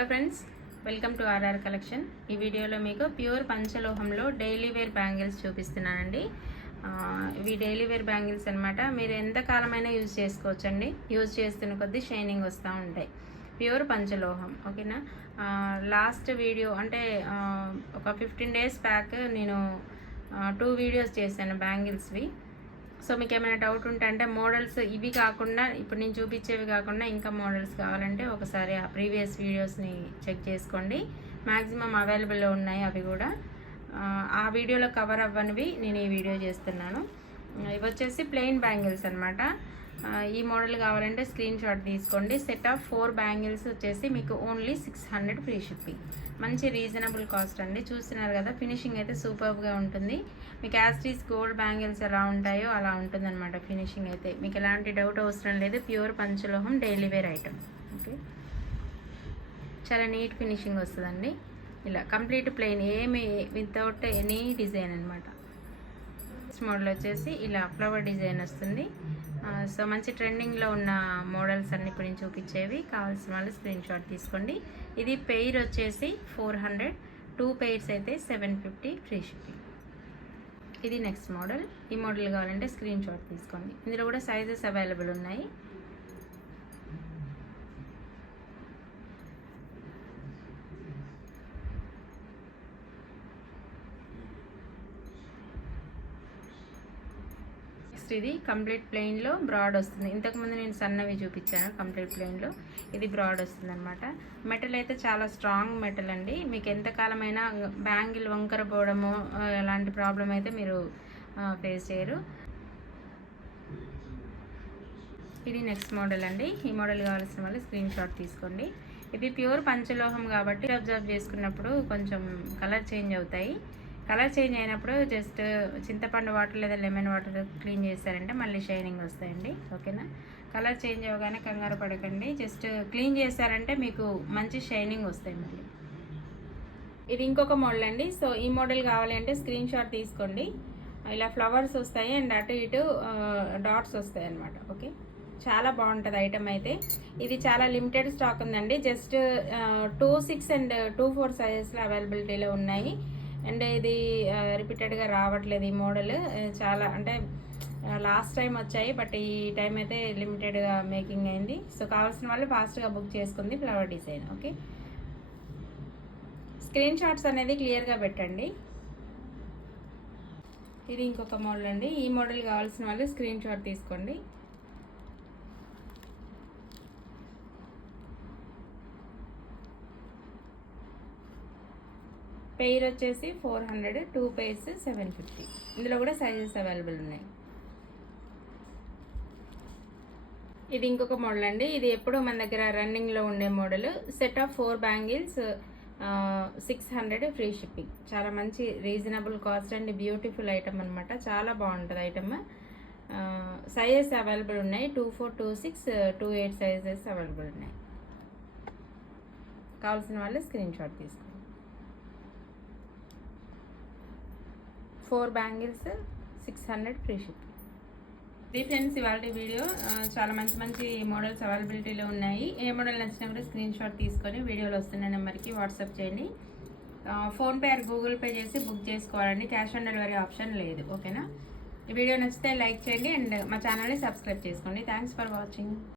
Hello friends, welcome to RR collection. ఈ వీడియోలో మీకు ప్యూర్ పంచలోహంలో డైలీ వేర్ బ్యాంగిల్స్ చూపిస్తున్నానండి. ఇవి డైలీ వేర్ బ్యాంగిల్స్ అనమాట. మీరు ఎంతకాలమైనా యూజ్ చేసుకోవచ్చండి. యూజ్ చేస్తున్న కొద్దీ షైనింగ్ వస్తూ ఉంటాయి. ప్యూర్ పంచలోహం, ఓకేనా. లాస్ట్ వీడియో అంటే ఒక 15 days బ్యాక్ నేను 2 వీడియోస్ చేశాను బ్యాంగిల్స్వి. సో మీకు ఏమైనా డౌట్ ఉంటే అంటే మోడల్స్ ఇవి కాకుండా ఇప్పుడు నేను చూపించేవి కాకుండా ఇంకా మోడల్స్ కావాలంటే ఒకసారి ఆ ప్రీవియస్ వీడియోస్ని చెక్ చేసుకోండి. మ్యాక్సిమం అవైలబుల్లో ఉన్నాయి అవి కూడా. ఆ వీడియోలో కవర్ అవ్వనివి నేను ఈ వీడియో చేస్తున్నాను. ఇవి వచ్చేసి ప్లెయిన్ బ్యాంగిల్స్ అనమాట. ఈ మోడల్ కావాలంటే స్క్రీన్ షాట్ తీసుకోండి. సెట్ ఆఫ్ 4 బ్యాంగిల్స్ వచ్చేసి మీకు ఓన్లీ 600 ఫ్రీ షిప్పింగ్. మంచి రీజనబుల్ కాస్ట్ అండి. చూస్తున్నారు కదా, ఫినిషింగ్ అయితే సూపర్గా ఉంటుంది. మీకు యాస్టీస్ గోల్డ్ బ్యాంగిల్స్ ఎలా ఉంటాయో అలా ఉంటుందన్నమాట ఫినిషింగ్ అయితే. మీకు ఎలాంటి డౌట్ అవసరం లేదు. ప్యూర్ పంచలోహం డైలీ వేర్ ఐటమ్. ఓకే, చాలా నీట్ ఫినిషింగ్ వస్తుందండి. ఇలా కంప్లీట్ ప్లెయిన్, ఏమి వితౌట్ ఎనీ డిజైన్ అనమాట. మోడల్ వచ్చేసి ఇలా ఫ్లవర్ డిజైన్ వస్తుంది. సో మంచి ట్రెండింగ్లో ఉన్న మోడల్స్ అన్ని ఇప్పుడు నేను చూపించేవి. కావాల్సిన వాళ్ళు స్క్రీన్ షాట్ తీసుకోండి. ఇది పెయిర్ వచ్చేసి 400, 2 pairs అయితే 750 ఫ్రీ షిప్పింగ్. ఇది నెక్స్ట్ మోడల్. ఈ మోడల్ కావాలంటే స్క్రీన్ షాట్ తీసుకోండి. ఇందులో కూడా సైజెస్ అవైలబుల్ ఉన్నాయి. ఇది కంప్లీట్ ప్లెయిన్లో బ్రాడ్ వస్తుంది. ఇంతకుముందు నేను సన్నవి చూపించాను కంప్లీట్ ప్లెయిన్లో. ఇది బ్రాడ్ వస్తుంది అనమాట. మెటల్ అయితే చాలా స్ట్రాంగ్ మెటల్ అండి. మీకు ఎంతకాలమైనా బ్యాంగిల్ వంకర పోవడము అలాంటి ప్రాబ్లం అయితే మీరు ఫేస్ చేయరు. ఇది నెక్స్ట్ మోడల్ అండి. ఈ మోడల్ కావాల్సిన వాళ్ళు స్క్రీన్ షాట్ తీసుకోండి. ఇది ప్యూర్ పంచలోహం కాబట్టి అబ్జర్వ్ చేసుకున్నప్పుడు కొంచెం కలర్ చేంజ్ అవుతాయి. కలర్ చేంజ్ అయినప్పుడు జస్ట్ చింతపండు వాటర్ లేదా లెమన్ వాటర్ క్లీన్ చేస్తారంటే మళ్ళీ షైనింగ్ వస్తాయండి. ఓకేనా. కలర్ చేంజ్ అవ్వగానే కంగారు పడకండి. జస్ట్ క్లీన్ చేస్తారంటే మీకు మంచి షైనింగ్ వస్తాయి మళ్ళీ. ఇది ఇంకొక మోడల్ అండి. సో ఈ మోడల్ కావాలి అంటే స్క్రీన్ షాట్ తీసుకోండి. ఇలా ఫ్లవర్స్ వస్తాయి అండ్ అటు ఇటు డాట్స్ వస్తాయి అన్నమాట. ఓకే, చాలా బాగుంటుంది ఐటమ్ అయితే. ఇది చాలా లిమిటెడ్ స్టాక్ ఉందండి. జస్ట్ 2-6 అండ్ 2-4 సైజెస్లో అవైలబిలిటీలో ఉన్నాయి. అండ్ ఇది రిపీటెడ్గా రావట్లేదు ఈ మోడల్. చాలా అంటే లాస్ట్ టైం వచ్చాయి, బట్ ఈ టైం అయితే లిమిటెడ్గా మేకింగ్ అయింది. సో కావాల్సిన వాళ్ళు ఫాస్ట్గా బుక్ చేసుకుంది. Flower design. Okay, screen shots అనేది క్లియర్గా పెట్టండి. ఇది ఇంకొక మోడల్ అండి. ఈ మోడల్ కావాల్సిన వాళ్ళు స్క్రీన్ షాట్ తీసుకోండి. పెయిర్ వచ్చేసి 400, 2 pairs 750. ఇందులో కూడా సైజెస్ అవైలబుల్ ఉన్నాయి. ఇది ఇంకొక మోడల్ అండి. ఇది ఎప్పుడూ మన దగ్గర రన్నింగ్లో ఉండే model. Set of 4 bangles 600 free shipping. చాలా మంచి reasonable cost and beautiful item అనమాట. చాలా బాగుంటుంది ఐటమ్. సైజెస్ అవైలబుల్ ఉన్నాయి. 24, 26, 28 సైజెస్ అవైలబుల్ ఉన్నాయి. కావాల్సిన వాళ్ళు స్క్రీన్ షాట్ తీసుకోండి. 4 బ్యాంగిల్స్ 600 ఫ్రీ షిప్పింగ్. ఇది ఫ్రెండ్స్ ఇవాళ వీడియో. చాలా మంచి మంచి మోడల్స్ అవైలబిలిటీలో ఉన్నాయి. ఏ మోడల్ నచ్చినా కూడా స్క్రీన్ షాట్ తీసుకొని వీడియోలో వస్తున్న నెంబర్కి వాట్సాప్ చేయండి. ఫోన్పే ఆర్ గూగుల్ పే చేసి బుక్ చేసుకోవాలండి. క్యాష్ ఆన్ డెలివరీ ఆప్షన్ లేదు. ఓకేనా. ఈ వీడియో నచ్చితే లైక్ చేయండి అండ్ మా ఛానల్ని సబ్స్క్రైబ్ చేసుకోండి. Thanks for watching.